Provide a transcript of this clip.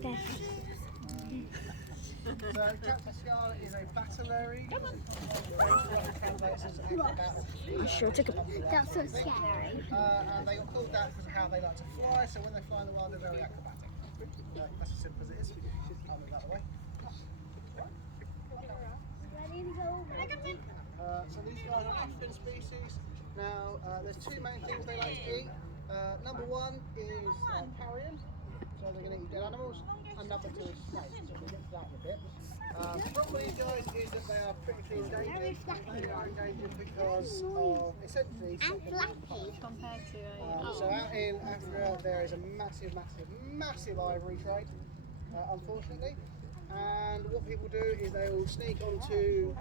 So, Raptor Scarlet is a battlary. I sure took a. That's so scary. And they got called that because of how they like to fly. So when they fly in the wild, they're very acrobatic. That's as simple as it is. I'll move that away. Ready to go? So these guys are African species. Now, there's two main things they like to eat. Number one is carrion. So they're going to eat dead animals, and number two is snakes, so we'll get to that in a bit. The problem with these guys is that they are critically endangered. They are endangered because of essentially Compared to so out in Africa there is a massive ivory trade, unfortunately, and what people do is they will sneak onto